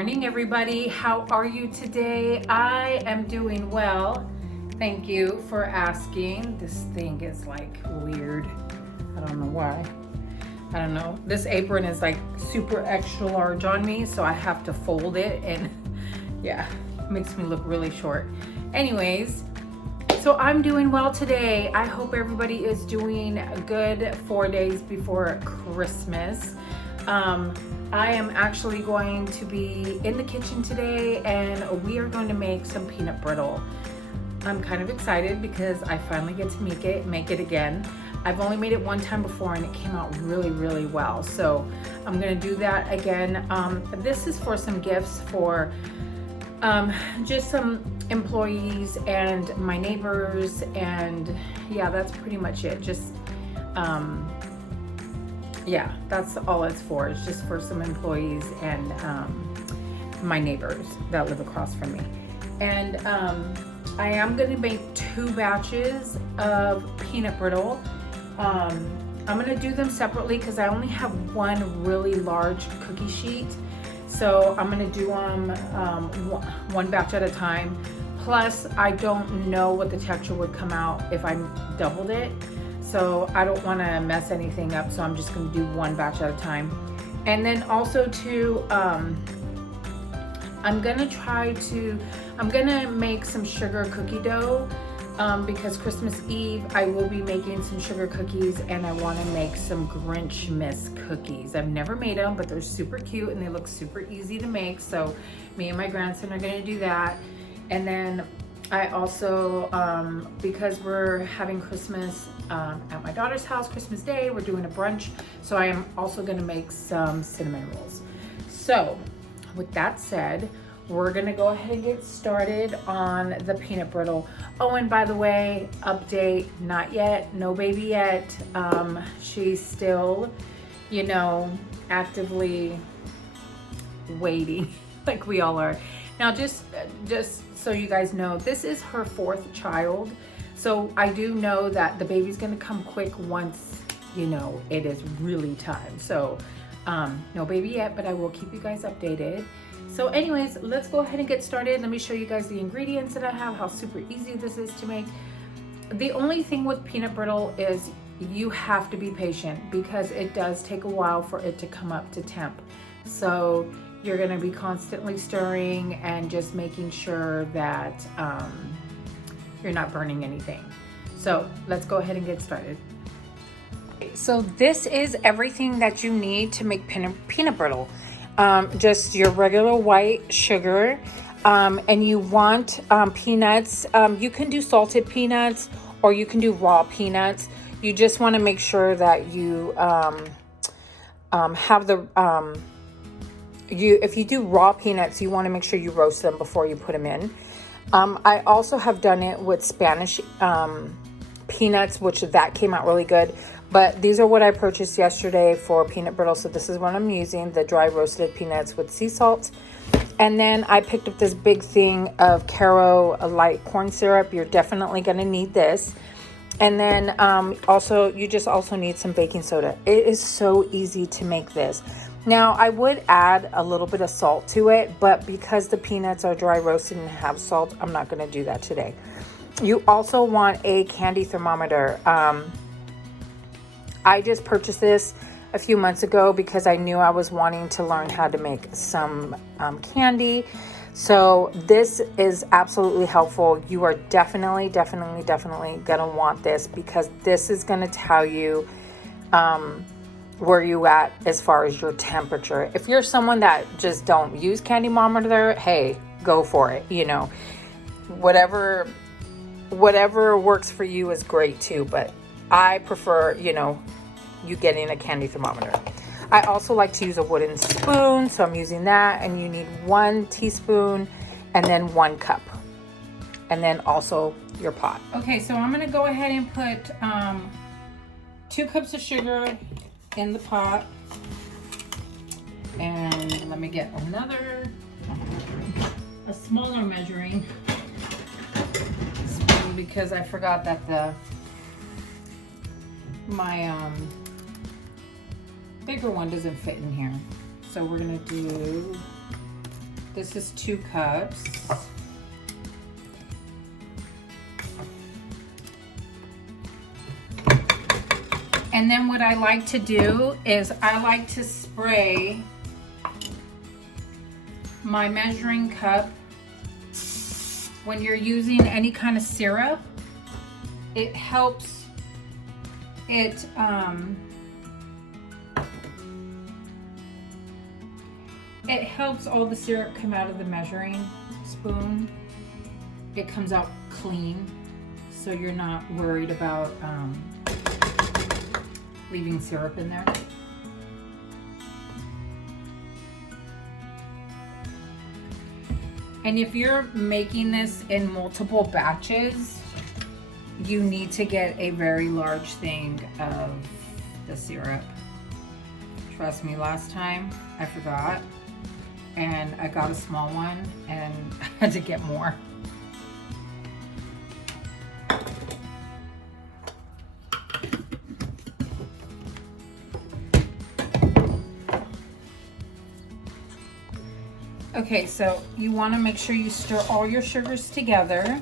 morning, everybody. How are you today? I am doing well. Thank you for asking. This thing is like weird. I don't know why. I don't know. This apron is like super extra large on me, so I have to fold it, and yeah, makes me look really short. Anyways, so I'm doing well today. I hope everybody is doing good 4 days before Christmas. I am actually going to be in the kitchen today, and we are going to make some peanut brittle. I'm kind of excited because I finally get to make it again. I've only made it one time before and it came out really, really well. So I'm gonna do that again. This is for some gifts for just some employees and my neighbors, and yeah, that's pretty much it. Just yeah, that's all it's for. It's just for some employees and my neighbors that live across from me. And I am going to make 2 batches of peanut brittle. I'm going to do them separately because I only have one really large cookie sheet. So I'm going to do them one batch at a time. Plus, I don't know what the texture would come out if I doubled it. So I don't want to mess anything up, so I'm just going to do one batch at a time. And then also too, I'm going to make some sugar cookie dough because Christmas Eve I will be making some sugar cookies, and I want to make some Grinch Miss cookies. I've never made them, but they're super cute and they look super easy to make. So me and my grandson are going to do that. And then I also, because we're having Christmas at my daughter's house, Christmas Day, we're doing a brunch. So I am also gonna make some cinnamon rolls. So with that said, we're gonna go ahead and get started on the peanut brittle. Oh, and by the way, update, not yet, no baby yet. She's still, you know, actively waiting like we all are. Now, just so you guys know, this is her 4th child. So I do know that the baby's gonna come quick once, you know, it is really time. So no baby yet, but I will keep you guys updated. So anyways, let's go ahead and get started. Let me show you guys the ingredients that I have, how super easy this is to make. The only thing with peanut brittle is you have to be patient because it does take a while for it to come up to temp. So you're gonna be constantly stirring and just making sure that you're not burning anything. So let's go ahead and get started. So this is everything that you need to make peanut brittle. Just your regular white sugar, and you want peanuts. You can do salted peanuts or you can do raw peanuts. You just want to make sure that you have the if you do raw peanuts, you want to make sure you roast them before you put them in. I also have done it with Spanish peanuts, which that came out really good. But these are what I purchased yesterday for peanut brittle. So this is what I'm using, the dry roasted peanuts with sea salt. And then I picked up this big thing of Caro light corn syrup. You're definitely going to need this. And then also, you just also need some baking soda. It is so easy to make this. Now, I would add a little bit of salt to it, but because the peanuts are dry roasted and have salt, I'm not going to do that today. You also want a candy thermometer. I just purchased this a few months ago because I knew I was wanting to learn how to make some candy. So this is absolutely helpful. You are definitely gonna want this because this is gonna tell you where you at as far as your temperature. If you're someone that just don't use candy thermometer, hey, go for it. You know, whatever works for you is great too, but I prefer, you know, you getting a candy thermometer. I also like to use a wooden spoon, so I'm using that, and you need 1 teaspoon and then 1 cup, and then also your pot. Okay, so I'm gonna go ahead and put 2 cups of sugar in the pot, and let me get a smaller measuring spoon because I forgot that my bigger one doesn't fit in here. So we're gonna do This is 2 cups. And then what I like to do is I like to spray my measuring cup. When you're using any kind of syrup, it helps it it helps all the syrup come out of the measuring spoon. It comes out clean, so you're not worried about leaving syrup in there. And if you're making this in multiple batches, you need to get a very large thing of the syrup. Trust me, last time I forgot and I got a small one and I had to get more. Okay, so you want to make sure you stir all your sugars together.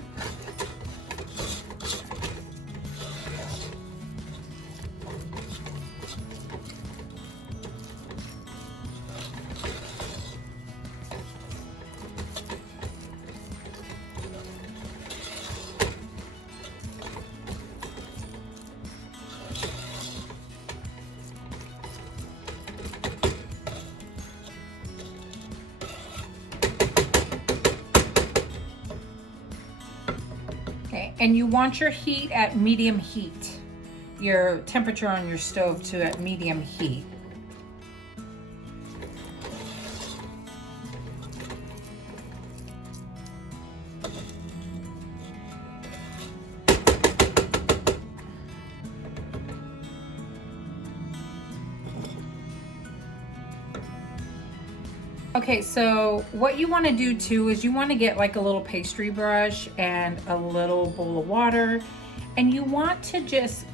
And you want your heat at medium heat, your temperature on your stove to at medium heat. Okay, so what you want to do too is you want to get like a little pastry brush and a little bowl of water, and you want to just,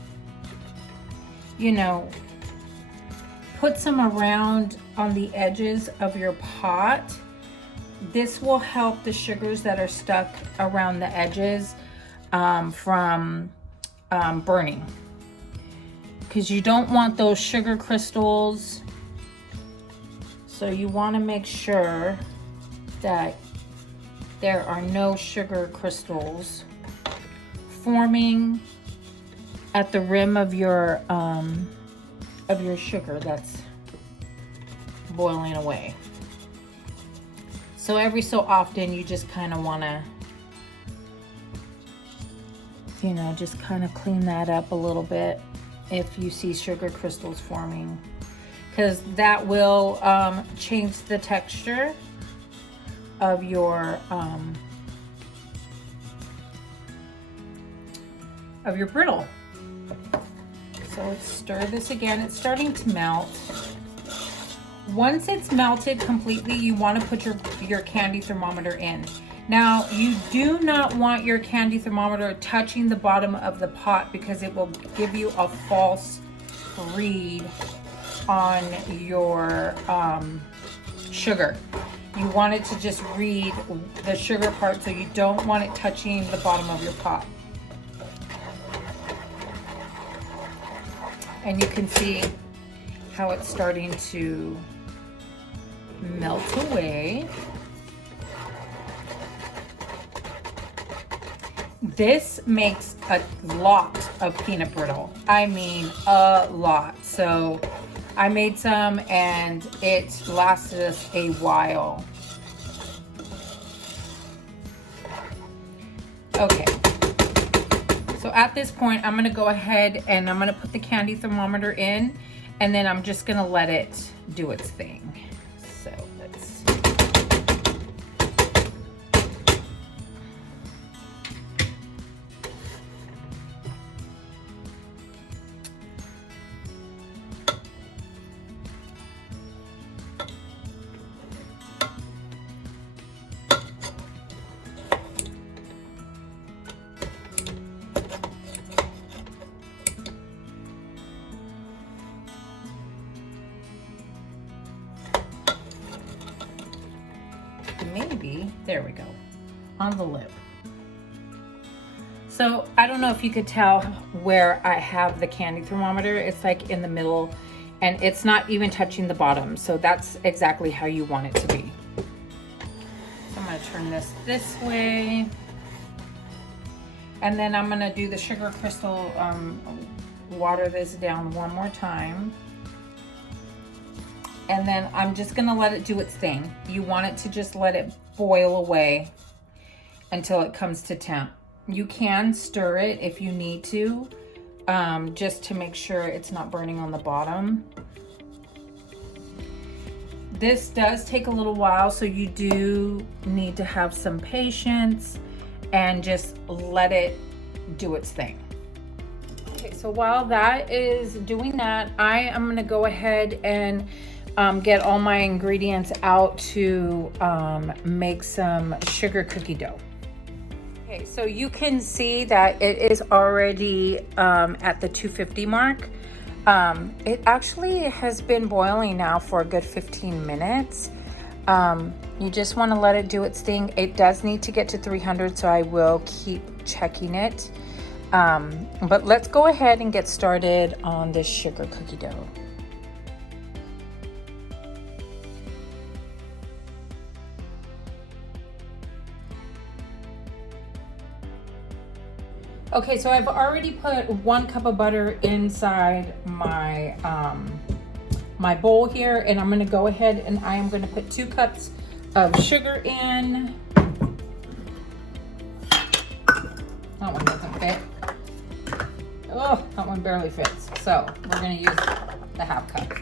you know, put some around on the edges of your pot. This will help the sugars that are stuck around the edges from burning, because you don't want those sugar crystals. So you want to make sure that there are no sugar crystals forming at the rim of your sugar that's boiling away. So every so often you just kind of want to, you know, just kind of clean that up a little bit if you see sugar crystals forming, because that will change the texture of your brittle. So let's stir this again. It's starting to melt. Once it's melted completely, you want to put your candy thermometer in. Now, you do not want your candy thermometer touching the bottom of the pot, because it will give you a false read on your sugar. You want it to just read the sugar part, so you don't want it touching the bottom of your pot. And you can see how it's starting to melt away. This makes a lot of peanut brittle. I mean, a lot. So I made some and it lasted us a while. Okay. So at this point, I'm gonna go ahead and I'm gonna put the candy thermometer in, and then I'm just gonna let it do its thing. So let's. There we go, on the lip. So I don't know if you could tell where I have the candy thermometer. It's like in the middle and it's not even touching the bottom. So that's exactly how you want it to be. So I'm gonna turn this way. And then I'm gonna do the sugar crystal, water this down one more time. And then I'm just gonna let it do its thing. You want it to just let it boil away until it comes to temp. You can stir it if you need to, just to make sure it's not burning on the bottom. This does take a little while, so you do need to have some patience and just let it do its thing. Okay, so while that is doing that, I am gonna go ahead and get all my ingredients out to make some sugar cookie dough. Okay, so you can see that it is already at the 250 mark. It actually has been boiling now for a good 15 minutes. You just want to let it do its thing. It does need to get to 300, so I will keep checking it. But let's go ahead and get started on this sugar cookie dough. Okay, so I've already put 1 cup of butter inside my my bowl here, and I'm gonna go ahead and I am gonna put 2 cups of sugar in. That one doesn't fit. Oh, that one barely fits. So we're gonna use the 1/2 cup.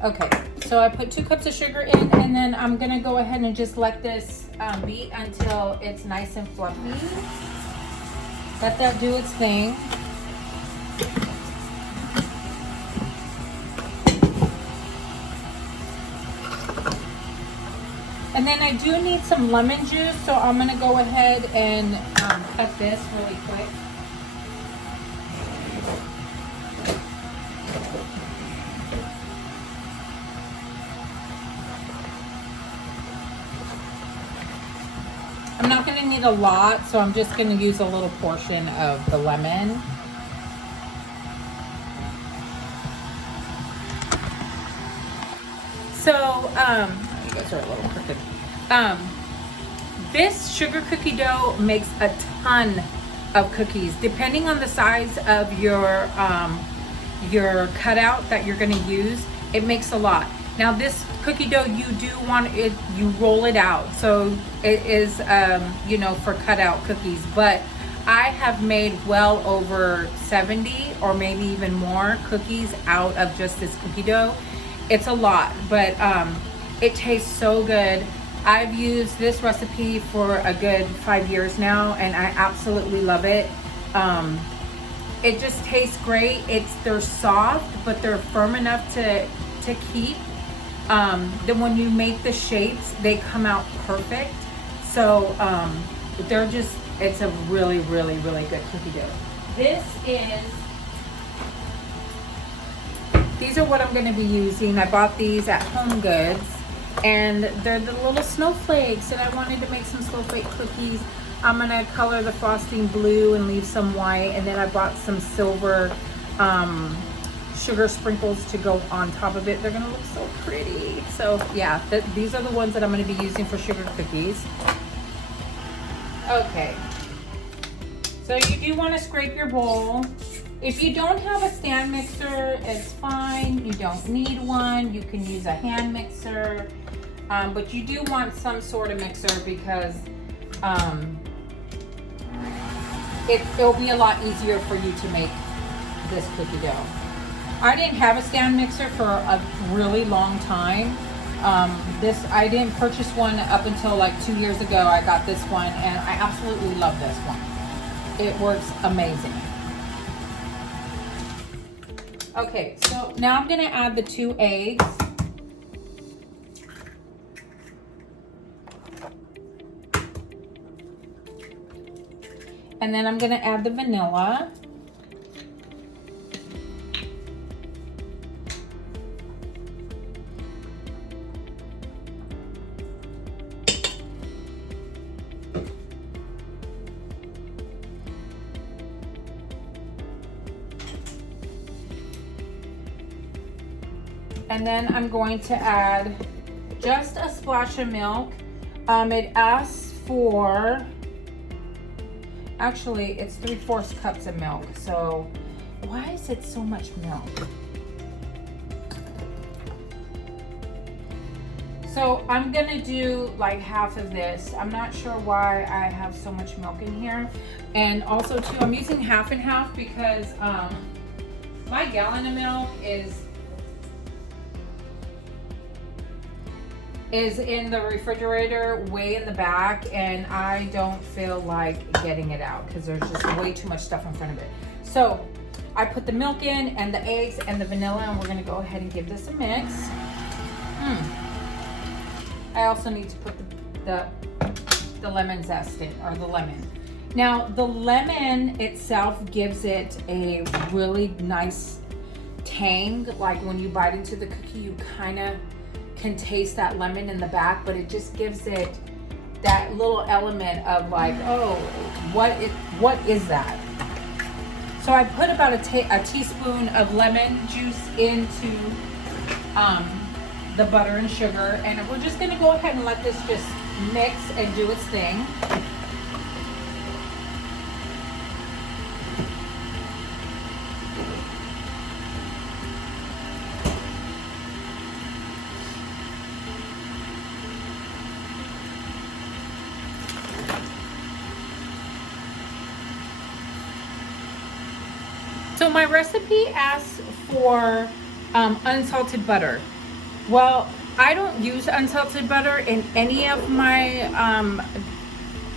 Okay, so I put 2 cups of sugar in, and then I'm gonna go ahead and just let this beat until it's nice and fluffy. Let that do its thing. And then I do need some lemon juice, so I'm gonna go ahead and cut this really quick. I'm not gonna need a lot, so I'm just gonna use a little portion of the lemon. So, you guys are a little crooked. This sugar cookie dough makes a ton of cookies, depending on the size of your cutout that you're gonna use. It makes a lot. Now this cookie dough, you do want it, you roll it out. So it is, you know, for cutout cookies, but I have made well over 70 or maybe even more cookies out of just this cookie dough. It's a lot, but it tastes so good. I've used this recipe for a good 5 years now, and I absolutely love it. It just tastes great. They're soft, but they're firm enough to keep. Then when you make the shapes, they come out perfect. So it's a really, really, really good cookie dough. These are what I'm gonna be using. I bought these at Home Goods, and they're the little snowflakes, and I wanted to make some snowflake cookies. I'm gonna color the frosting blue and leave some white, and then I bought some silver sugar sprinkles to go on top of it. They're gonna look so pretty. So yeah, these are the ones that I'm gonna be using for sugar cookies. Okay, so you do want to scrape your bowl. If you don't have a stand mixer, it's fine. You don't need one. You can use a hand mixer, but you do want some sort of mixer because it'll be a lot easier for you to make this cookie dough. I didn't have a stand mixer for a really long time. I didn't purchase one up until like 2 years ago. I got this one, and I absolutely love this one. It works amazing. Okay, so now I'm gonna add the 2 eggs. And then I'm gonna add the vanilla. And then I'm going to add just a splash of milk. It asks for, actually it's 3/4 cups of milk. So why is it so much milk? So I'm gonna do like half of this. I'm not sure why I have so much milk in here. And also too, I'm using half and half because my gallon of milk is in the refrigerator way in the back, and I don't feel like getting it out because there's just way too much stuff in front of it. So I put the milk in and the eggs and the vanilla, and we're gonna go ahead and give this a mix. I also need to put the lemon zest in, or the lemon. Now the lemon itself gives it a really nice tang. Like when you bite into the cookie, you kind of can taste that lemon in the back, but it just gives it that little element of like, oh, what is that? So I put about a teaspoon of lemon juice into the butter and sugar, and we're just gonna go ahead and let this just mix and do its thing. So my recipe asks for unsalted butter. Well, I don't use unsalted butter in any of my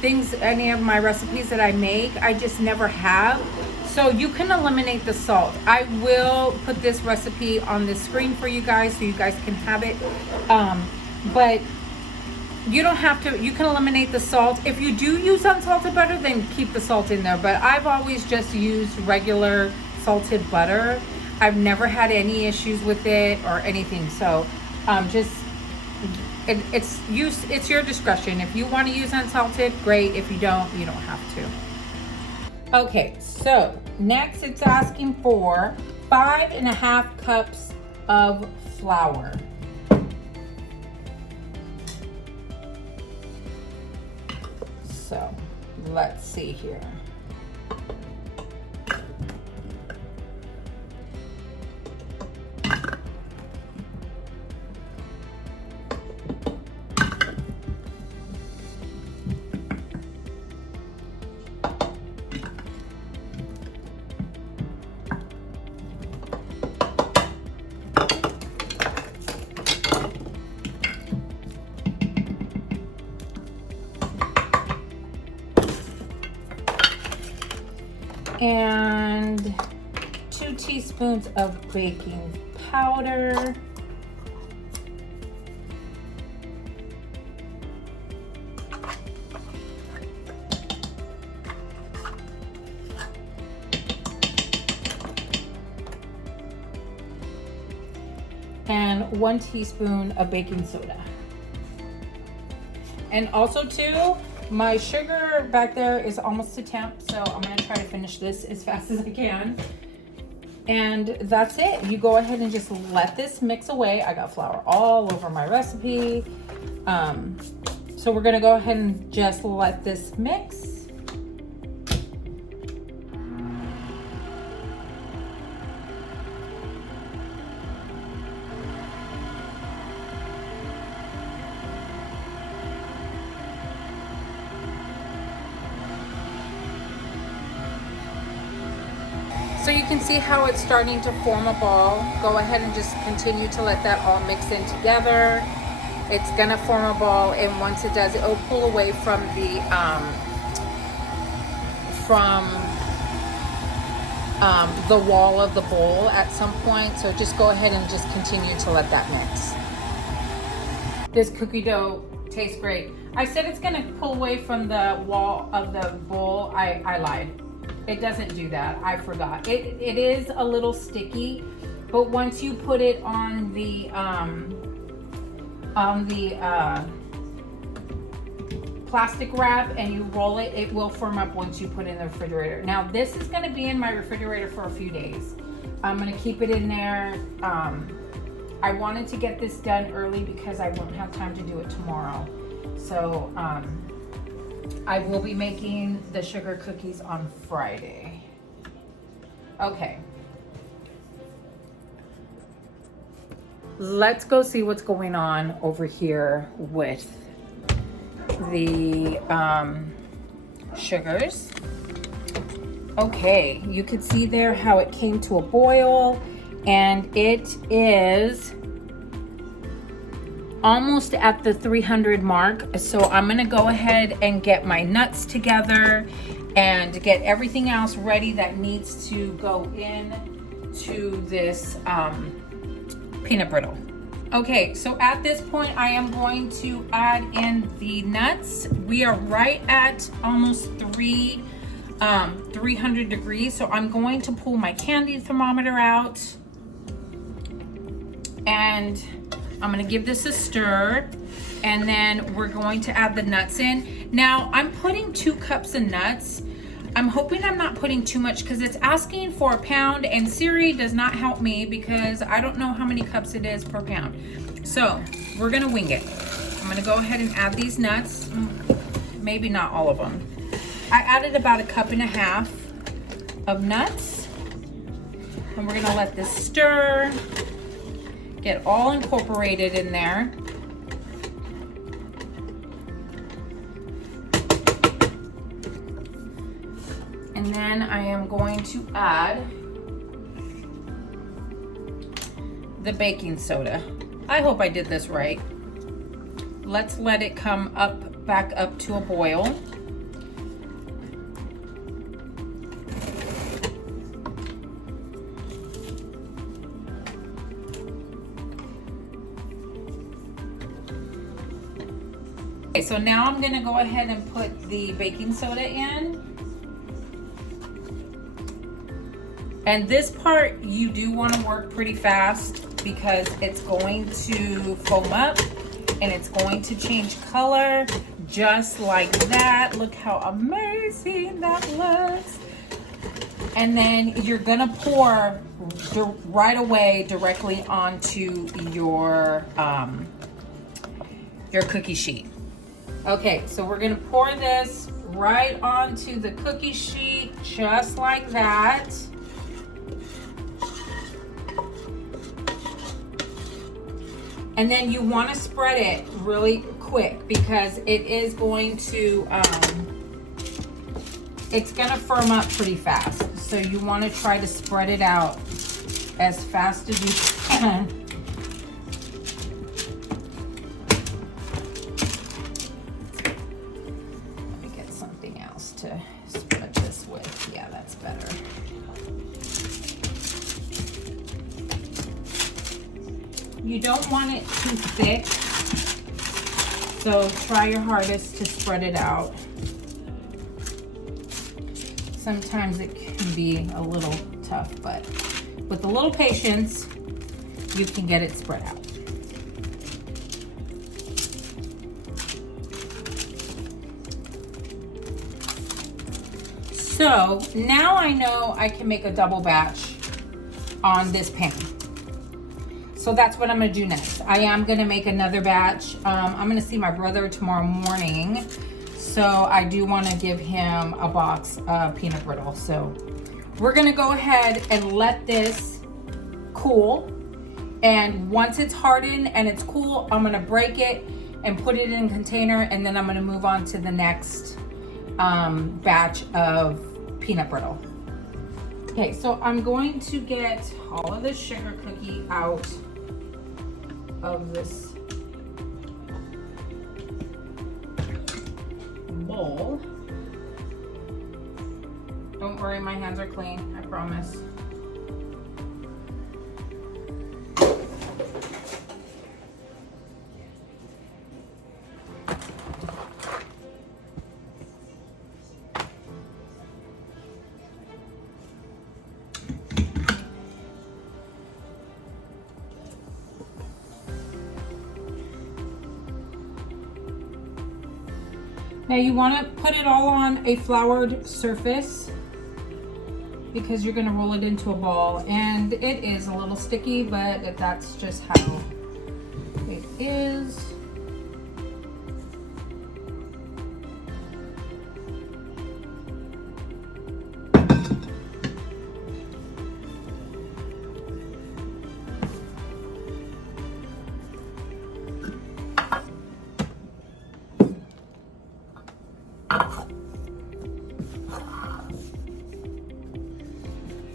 any of my recipes that I make. I just never have. So you can eliminate the salt. I will put this recipe on the screen for you guys so you guys can have it. But you don't have to, you can eliminate the salt. If you do use unsalted butter, then keep the salt in there. But I've always just used regular salted butter. I've never had any issues with it or anything. So it's your discretion. If you want to use unsalted, great. If you don't, you don't have to. Okay, so next it's asking for 5.5 cups of flour. So let's see here. And 2 teaspoons of baking powder. And 1 teaspoon of baking soda. And also too, my sugar back there is almost to temp, so I'm gonna try to finish this as fast as I can. And that's it. You go ahead and just let this mix away. I got flour all over my recipe. So we're gonna go ahead and just let this mix. So you can see how it's starting to form a ball. Go ahead and just continue to let that all mix in together. It's gonna form a ball, and once it does, it'll pull away from the wall of the bowl at some point. So just go ahead and just continue to let that mix. This cookie dough Tastes great. I said it's gonna pull away from the wall of the bowl. I lied. It doesn't do that. I forgot. It is a little sticky, but once you put it on the plastic wrap and you roll it, it will firm up once you put it in the refrigerator. Now this is gonna be in my refrigerator for a few days. I'm gonna keep it in there. I wanted to get this done early because I won't have time to do it tomorrow. So I will be making the sugar cookies on Friday. Okay. Let's go see what's going on over here with the sugars. Okay, you could see there how it came to a boil, and it is almost at the 300 mark. So I'm gonna go ahead and get my nuts together and get everything else ready that needs to go in to this peanut brittle. Okay, so at this point I am going to add in the nuts. We are right at almost 300 degrees. So I'm going to pull my candy thermometer out and I'm gonna give this a stir, and then we're going to add the nuts in. Now I'm putting 2 cups of nuts. I'm hoping I'm not putting too much because it's asking for a pound, and Siri does not help me because I don't know how many cups it is per pound. So we're gonna wing it. I'm gonna go ahead and add these nuts. Maybe not all of them. I added about 1.5 cups of nuts, and we're gonna let this stir, get all incorporated in there. And then I am going to add the baking soda. I hope I did this right. Let's let it come up, back up to a boil. Okay, so now I'm gonna go ahead and put the baking soda in. And this part, you do want to work pretty fast because it's going to foam up and it's going to change color just like that. Look how amazing that looks. And then you're gonna pour right away directly onto your cookie sheet. Okay, so we're gonna pour this right onto the cookie sheet just like that. And then you want to spread it really quick because it is going to, it's going to firm up pretty fast. So you want to try to spread it out as fast as you can. Let me get something else to spread this with. Yeah, that's better. You don't want it too thick, so try your hardest to spread it out. Sometimes it can be a little tough, but with a little patience, you can get it spread out. So now I know I can make a double batch on this pan. So that's what I'm gonna do next. I am gonna make another batch. I'm gonna see my brother tomorrow morning. So I do wanna give him a box of peanut brittle. So we're gonna go ahead and let this cool. And once it's hardened and it's cool, I'm gonna break it and put it in a container, and then I'm gonna move on to the next batch of peanut brittle. Okay, so I'm going to get all of the sugar cookie out of this bowl. Don't worry, my hands are clean, I promise. Now you want to put it all on a floured surface because you're going to roll it into a ball, and it is a little sticky, but that's just how it is.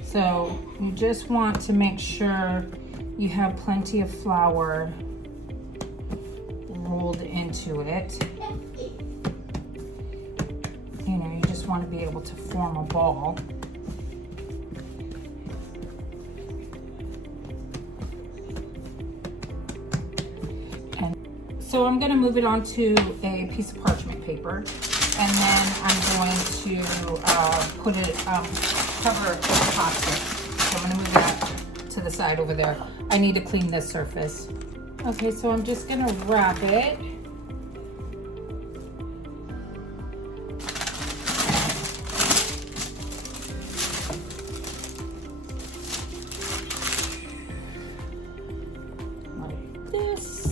So you just want to make sure you have plenty of flour rolled into it. You know, you just want to be able to form a ball. And so I'm going to move it onto a piece of parchment paper, and then I'm going to put it, cover it with plastic. So I'm going to move that to the side over there. I need to clean this surface. Okay, so I'm just going to wrap it. Like this.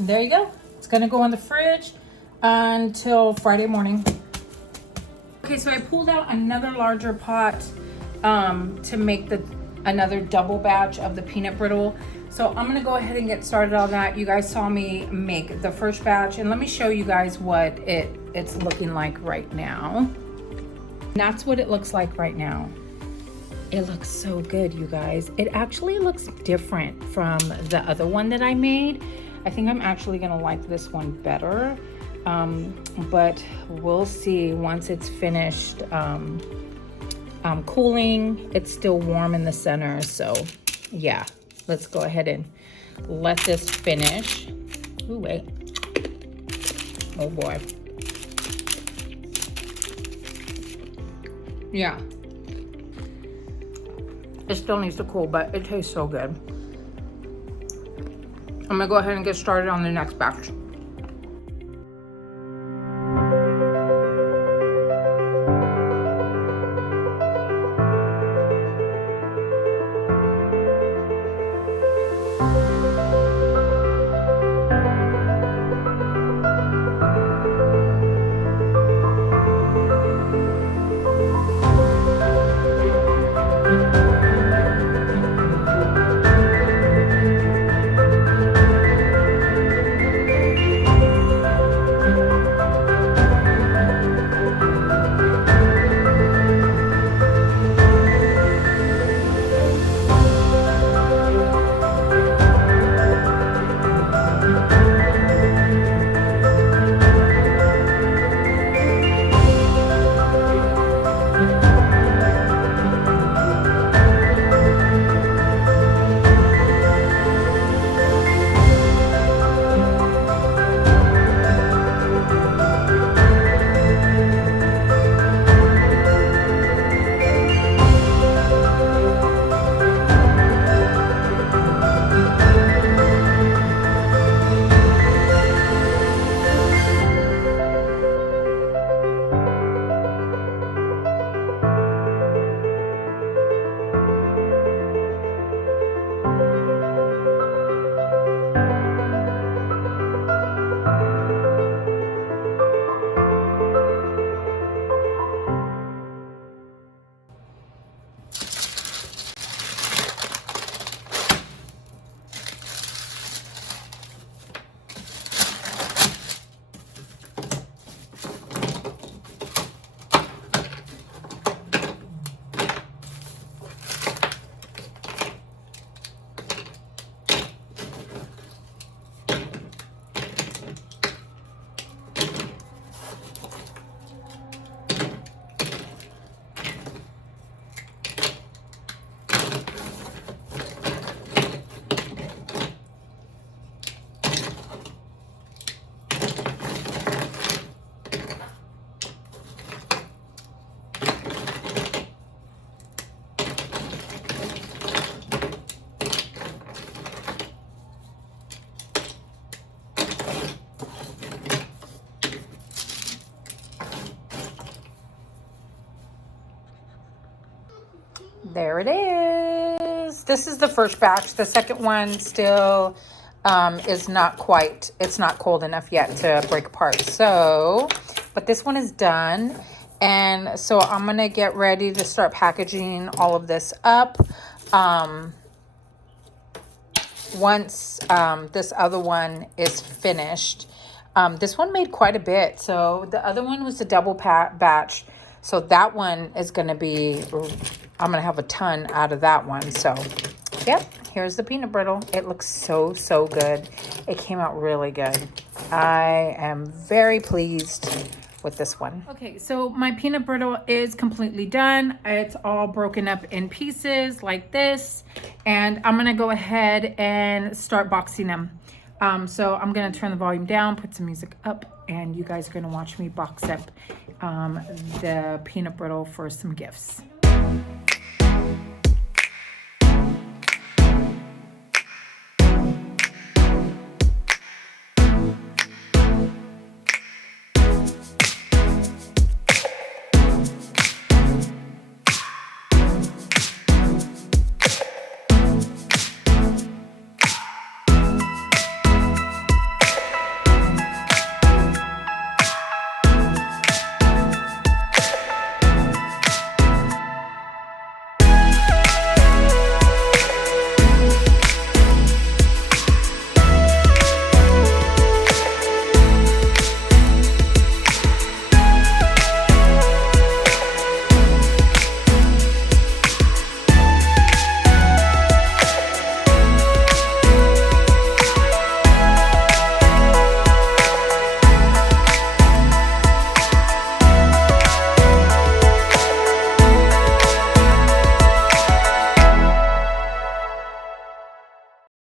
There you go. It's gonna go in the fridge until Friday morning. Okay, so I pulled out another larger pot to make another double batch of the peanut brittle. So I'm gonna go ahead and get started on that. You guys saw me make the first batch, and let me show you guys what it's looking like right now. And that's what it looks like right now. It looks so good, you guys. It actually looks different from the other one that I made. I think I'm actually gonna like this one better, but we'll see once it's finished cooling. It's still warm in the center, so yeah, let's go ahead and let this finish. Ooh, wait. Oh boy. Yeah. It still needs to cool, but it tastes so good. I'm gonna go ahead and get started on the next batch. There it is. This is the first batch. The second one still is not quite, it's not cold enough yet to break apart. So, but this one is done. And so I'm going to get ready to start packaging all of this up. Once this other one is finished. This one made quite a bit. So the other one was a double batch. So that one is going to be, I'm going to have a ton out of that one. So, yep, here's the peanut brittle. It looks so, so good. It came out really good. I am very pleased with this one. Okay, so my peanut brittle is completely done. It's all broken up in pieces like this. And I'm going to go ahead and start boxing them. So I'm going to turn the volume down, put some music up, and you guys are going to watch me box up the peanut brittle for some gifts.